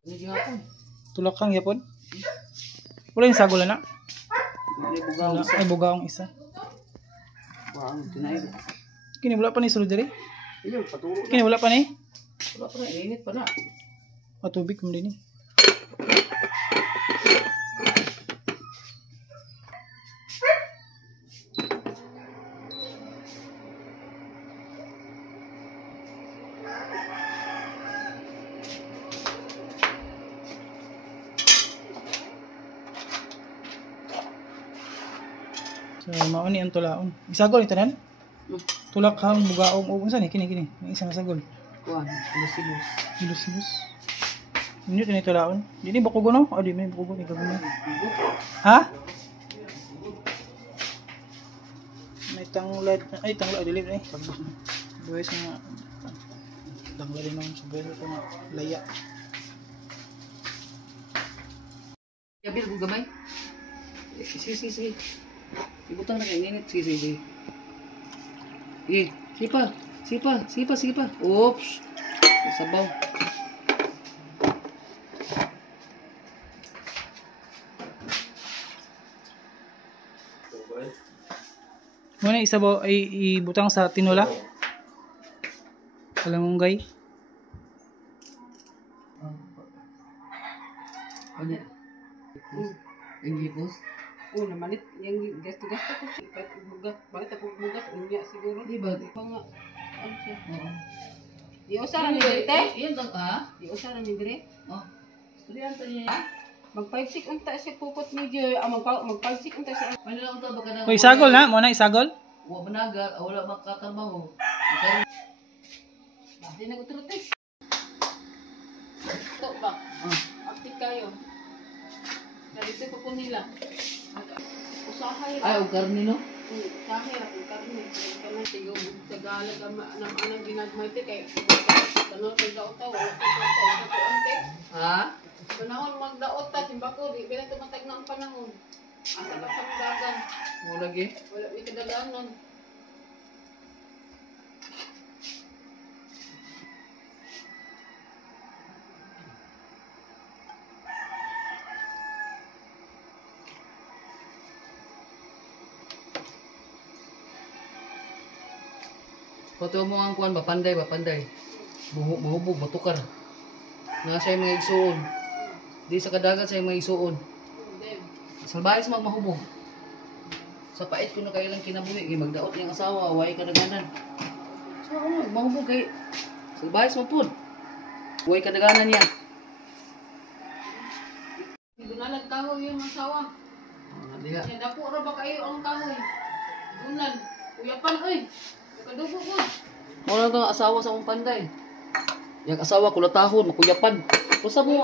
Hindi hapon. Tulak kang yapon. Wala yung sagol na. Ay bugaong isa. Wang tinay. Kini wala pa ni sulod diri. Iyo paturo. Kini wala pa ni. Wala pa na init pa na. Matubig mo din ni. So mao ni ang tulaon. Isagol ito nan. Tulak kang bugaong o unsa ni kini. May isa na sagol. Kuan, lusilus. Ilus-ilus. Ini ni tulaon. Dini bakugo no? Adi may bakugo ni gagawin. Ha? May tanglad. Ay tanglad dili ay. Buwes nga. Tanglad din ng subel ko nga laya. Yabil ko gamay. Sige. Ibutang na kay init. Sige. Sipa. Oops. Sabaw. Muna isabaw ay ibutang sa tinola. Kalamunggay. Ano? Ang hipos? Oh, namanit yung gasto-gasto ko siya. Kahit bugas, bakit ako bugas? Unya siguro. Di ba? Pa nga. Ano siya? Oo. Iusaran ni Direte? Iyan lang ha? Iusaran ni Dire? Oh. Estudyante niya. Magpagsik unta siya pupot ni Diyo. Magpagsik unta siya. Ano lang ito? Baka na... O isagol na. Muna isagol. Huwag managal. Wala makatrabaho. Hindi na ko trutis. Ito ba? Aktif kayo. Narito ko po nila. Usahay Ay, huwag karni no? Usahay ra kung karne. Kaya tigo Tagalog ang anang ginagmay te kay tanong kay daot ta wala ko ante. Ha? Panahon magdaot ta timbako di bilang tumatag na ang panahon. Asa ka sa dagan. Mo lagi? Wala mi kadalanan. Pato mo ang kuan bapanday. Buhubog, batukar. Nasa mga igsuon. Di sa kadagat sa mga igsuon. Sa bahay sa magmahubog. Sa pait ko na kayo lang kinabuhi. Magdaot yung asawa, away kadaganan. So ano, mahubog kay sa bahay sa magpun. Away kadaganan niya. Dunalag kahoy yung asawa. Diha. Kaya dako ra ba kayo ang kahoy? Dunal. Uyapan oy. Kadugo ko. Wala kang asawa sa akong panday. Yung asawa kulatahon, makuyapan. Rusa mo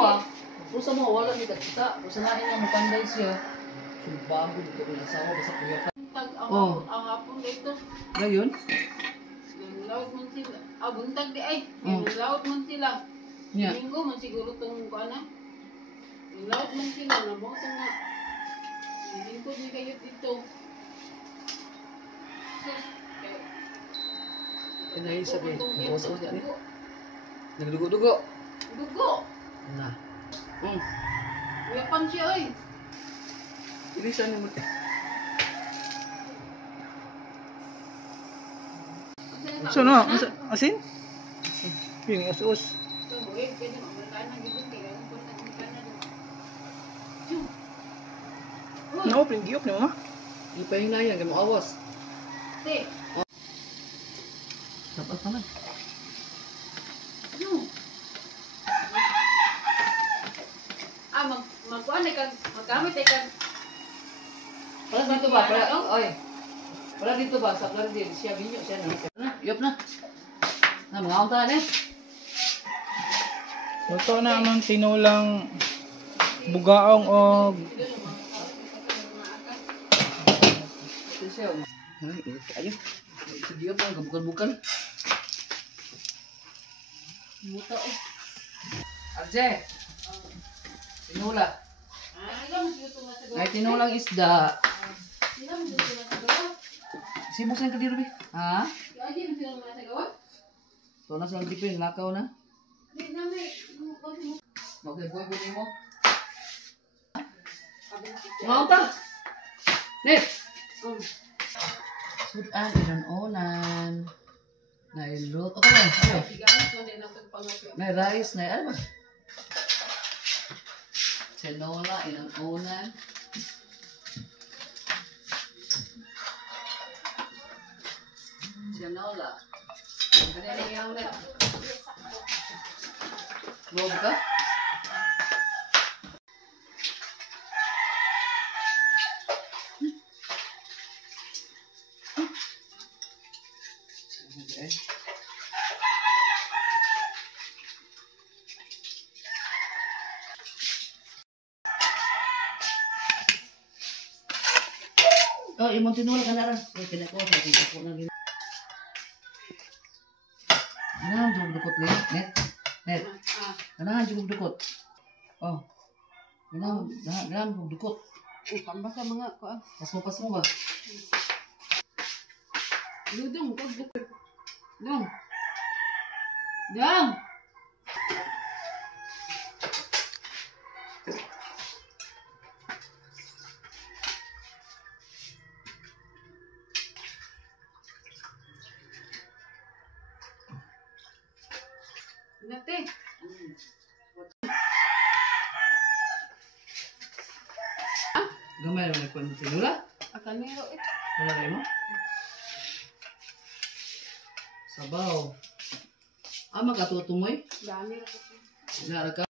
wala ni kita. Rusa na niya mapanday siya. Sulbago dito yung asawa basta kuyapan. Tag ang hapon dito. Ngayon? Laut man sila. Buntag di ay. Laut man sila. Nya. Linggo man siguro tong kuana. Laut man sila nabong tong nga. Lingkod ni kayo dito. Inay sa kay. Uwas-uwas ni. Nagdugo-dugo. Dugo. Na. Uyapan siya oy. Ilisan mo. So no, asin? Yung us-us. No, pringgiyok ni mama. Ipahinayan kay mo awas. Te. Dapat pa man. Magkuhan kag maggamit kag. Wala dito ba? Oy. Wala dito ba? Sa plan din siya binyo siya na. Yop na. Na mga unta na. Luto na ang tinulang bugaong o Siya. Ay, ayo. Sige pa bukan-bukan. Muta oh. Arje. Tinula. Ay tinulang isda. Sibuk sa kadiri bi. Ha? So na sa dipin lakaw na. Okay, boy, bunin mo. Sabi na siya. Mga ta! Net! Um, Sudan, inan-onan. Nailot. Okay lang, ano? Tigaan ko din natin pangapit. May rice, na ano ba? Tinola, inan-onan. Tinola. Ano yung yung net? Loob ka? Okay. Oh, imong tinula ka na rin. Eh, tinako sa ating ako na rin. Ganahan jug dukot ni net. Net. Ganahan jug dukot. Oh. Ganahan jug dukot. Kamba sa mga ko. Pas mo ba? Dudong, dudong. Dong. Dong. Nate. Gamay lang ko tinula. Akan nero eh. Nalagay mo? Sabaw. Ah, magatutumoy. Dami ra ko. Nara ka.